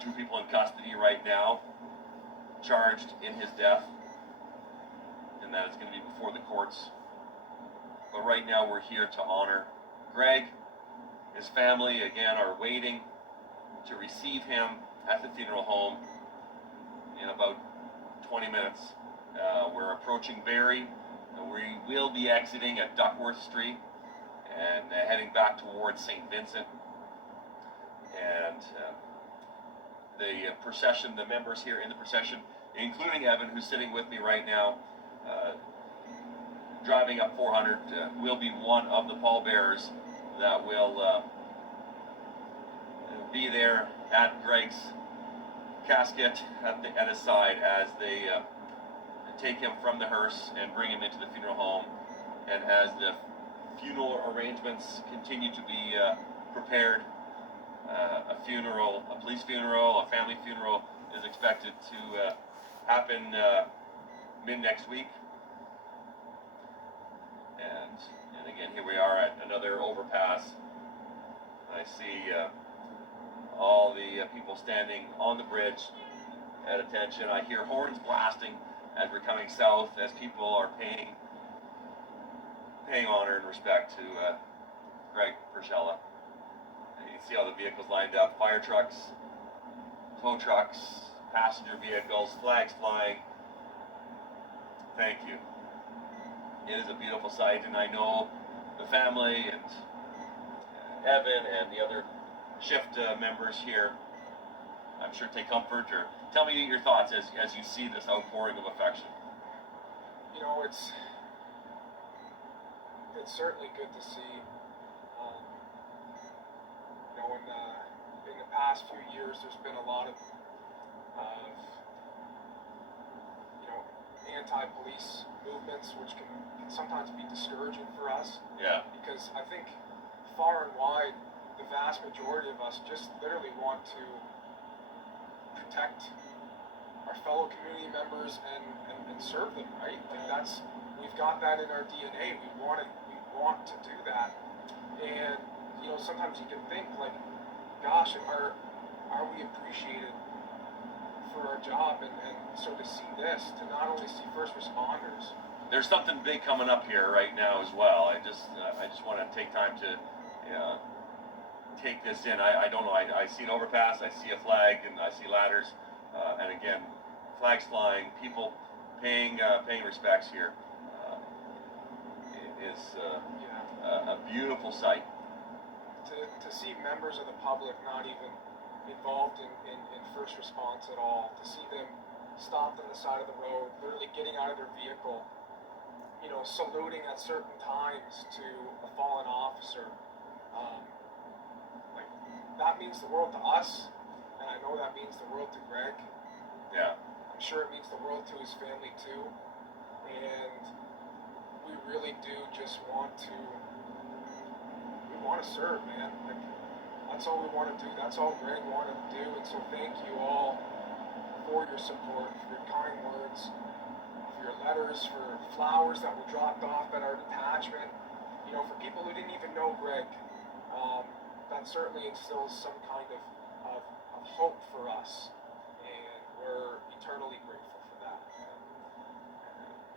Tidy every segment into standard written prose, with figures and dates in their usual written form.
2 people in custody right now, charged in his death, and that it's going to be before the courts. But right now we're here to honor Greg. His family, again, are waiting to receive him at the funeral home in about 20 minutes. We're approaching Barrie, and we will be exiting at Duckworth Street and heading back towards St. Vincent. And the procession, the members here in the procession, including Evan, who's sitting with me right now, driving up 400, will be one of the pallbearers that will be there at Greg's casket at his side as they take him from the hearse and bring him into the funeral home. And as the funeral arrangements continue to be prepared, a police funeral, a family funeral is expected to happen mid next week. And again, here we are at another overpass. I see all the people standing on the bridge at attention. I hear horns blasting as we're coming south, as people are paying honor and respect to Greg Pierzchala. And you can see all the vehicles lined up: fire trucks, tow trucks, passenger vehicles, flags flying. Thank you. It is a beautiful sight, and I know the family and Evan and the other shift members here, I'm sure, take comfort. Or tell me your thoughts as you see this outpouring of affection. You know, it's certainly good to see. You know, in the past few years, there's been a lot of you know, anti-police movements, which can sometimes be discouraging for us. Yeah. Because I think far and wide, the vast majority of us just literally want to protect our fellow community members and serve them, right? Like we've got that in our DNA. We want to do that. And you know, sometimes you can think like, gosh, are we appreciated for our job? And so to see this, to not only see first responders. There's something big coming up here right now as well. I just want to take time to take this in. I don't know. I see an overpass. I see a flag, and I see ladders, and again, flags flying. People paying respects here. It is a beautiful sight. To see members of the public not even involved in first response at all, to see them stopped on the side of the road, literally getting out of their vehicle, you know, saluting at certain times to a fallen officer, like that means the world to us, and I know that means the world to Greg. Yeah. I'm sure it means the world to his family too, and we really do just want to serve, man. Like, that's all we want to do. That's all Greg wanted to do. And so thank you all for your support, for your kind words, for your letters, for flowers that were dropped off at our detachment. You know, for people who didn't even know Greg, that certainly instills some kind of hope for us. And we're eternally grateful for that.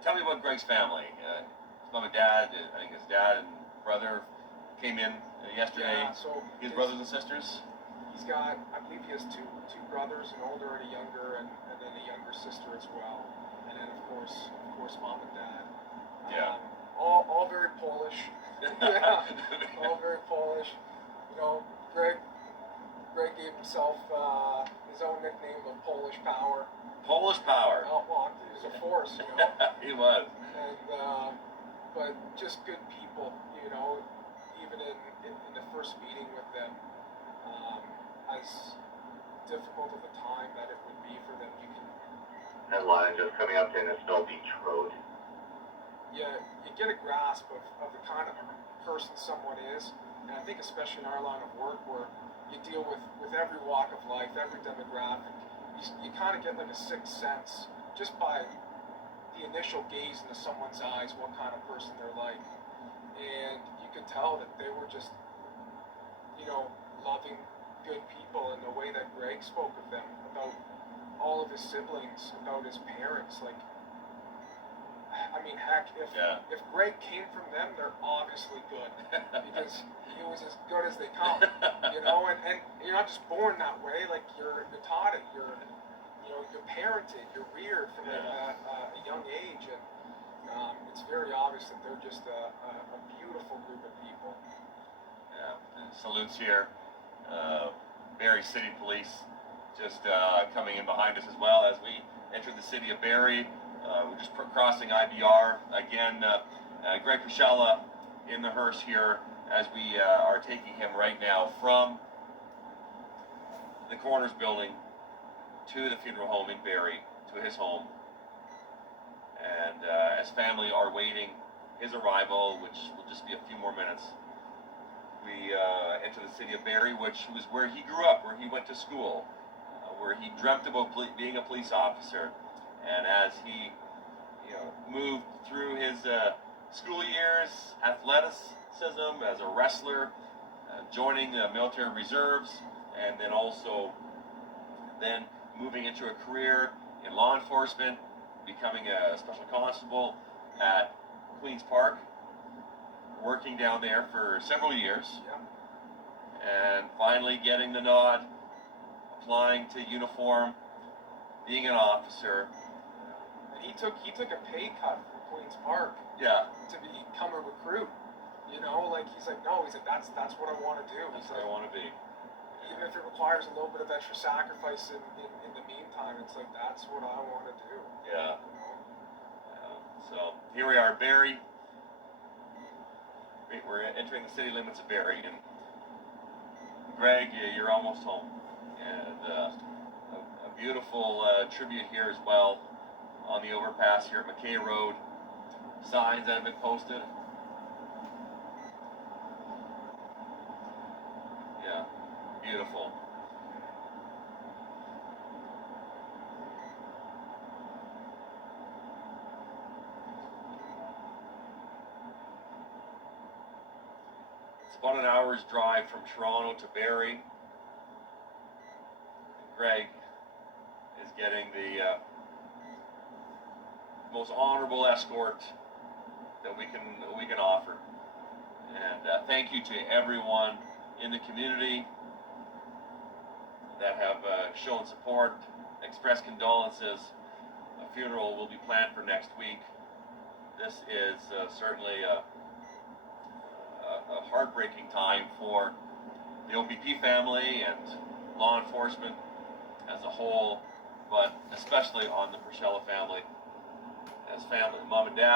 Tell me about Greg's family. His mom and dad, I think his dad and brother came in yesterday. Yeah, so his brothers and sisters? He's got, I believe he has two brothers, an older and a younger, and then a younger sister as well. And then of course mom and dad. Yeah. All very Polish. Yeah, all very Polish. You know, Greg gave himself his own nickname of Polish Power. Polish Power. Oh, well, he was a force, you know. He was. And but just good people, you know. Even in the first meeting with them, as difficult of a time that it would be for them, you can. Headline just coming up in Escort Beach Road. Yeah, you get a grasp of the kind of person someone is, and I think especially in our line of work where you deal with every walk of life, every demographic, you kind of get like a sixth sense just by the initial gaze into someone's eyes what kind of person they're like. And you could tell that they were just, you know, loving good people, and the way that Greg spoke of them, about all of his siblings, about his parents, like, I mean, heck, if Greg came from them, they're obviously good, because he was as good as they come, you know, and you're not just born that way, like, you're taught it, you're parented, you're reared from a young age, and it's very obvious that they're just a beautiful group of people. Yeah, and salutes here. Barrie City Police just coming in behind us as well as we enter the city of Barrie. We're just crossing IBR. Again, Greg Pierzchala in the hearse here as we are taking him right now from the coroner's building to the funeral home in Barrie, to his home. And as family are waiting his arrival, which will just be a few more minutes, we enter the city of Barrie, which was where he grew up, where he went to school, where he dreamt about being a police officer. And as he moved through his school years, athleticism as a wrestler, joining the military reserves, and then also moving into a career in law enforcement, becoming a special constable at Queen's Park, working down there for several years, and finally getting the nod, applying to uniform, being an officer. And he took a pay cut from Queen's Park to become a recruit. You know, like he's like that's what I want to do. That's what I want to be. Even if it requires a little bit of extra sacrifice in the meantime, it's like that's what I want to do. Yeah. You know? So here we are, Barrie. We're entering the city limits of Barrie, and Greg, you're almost home. And a beautiful tribute here as well on the overpass here at McKay Road. Signs that have been posted. Yeah, beautiful. It's about an hour's drive from Toronto to Barrie. Greg is getting the most honorable escort that we can offer. And thank you to everyone in the community that have shown support, expressed condolences. A funeral will be planned for next week. This is certainly a heartbreaking time for the OPP family and law enforcement as a whole, but especially on the Pierzchala family. As family, mom and dad,